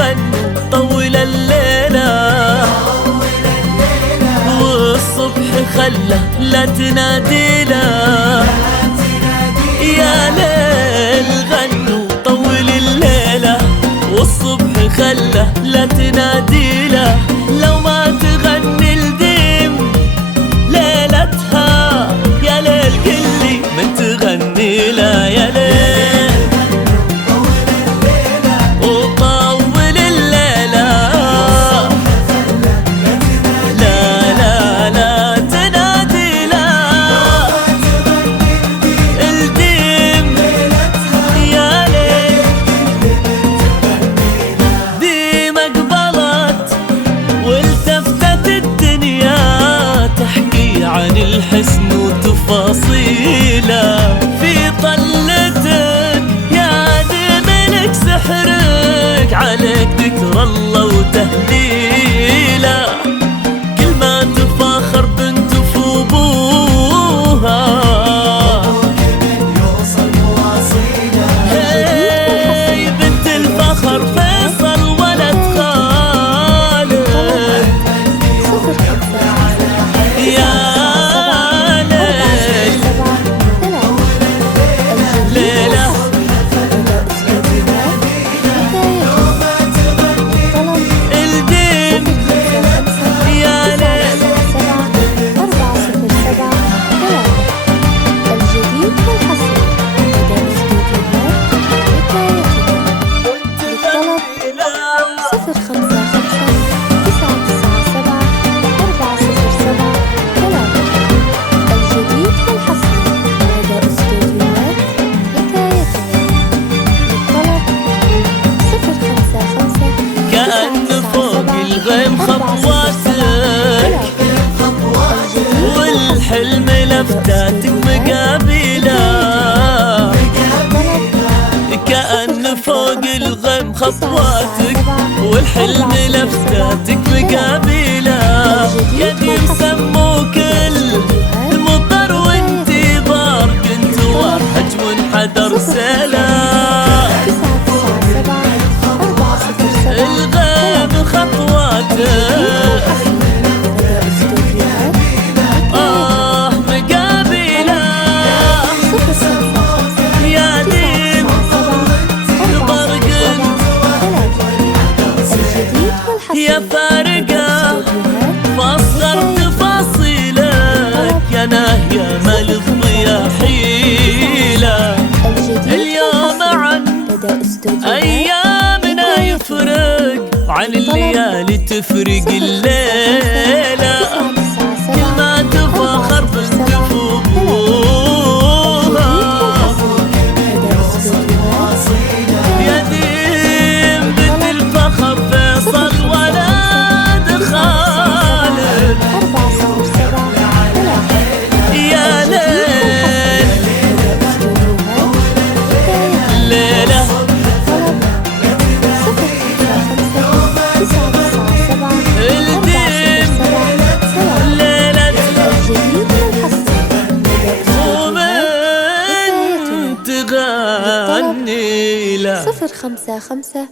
تغنوا طول الليلة، والصبح خله لا تنادي له. يا ليل غنوا طول الليلة، والصبح خله لا تنادي له. لو ما تغني الديم ليلتها، يا ليل قلي من تغني له. يا ليل وطول الليلة، لا لا لا تنادي له الديم. يا ليل ديم اقبلت والتفتت الدنيا، تحكي عن الحسن وتفاصيله. في طلتك يا ديملك سحرك، عليك ذكر الله وتهليله. كل ما تفاخر بنت في ابوها، هي بنت الفخر فيصل ولد خالد. يا الغيم خطواتك، والحلم لفتاتك مقابله. كأن فوق الغيم خطواتك، والحلم لفتاتك مقابله. يا ديم سموك المطر وانتي بار، كنت وارحج وانحدر سلا. الغيم خطواتك مقابله. يا ديم برقد يا فارقة فاصغر تفاصيلك. يا ناهية ما للضيا حيلة، اليوم عن أيامنا يفرق، عن الليالي تفرق الليلة. كل ما تفاخر بنت في ابوها، يا ديم بنت الفخر فيصل ولد خالد. يا ليل ليلة الديم، ليلة ومن تغني له. 055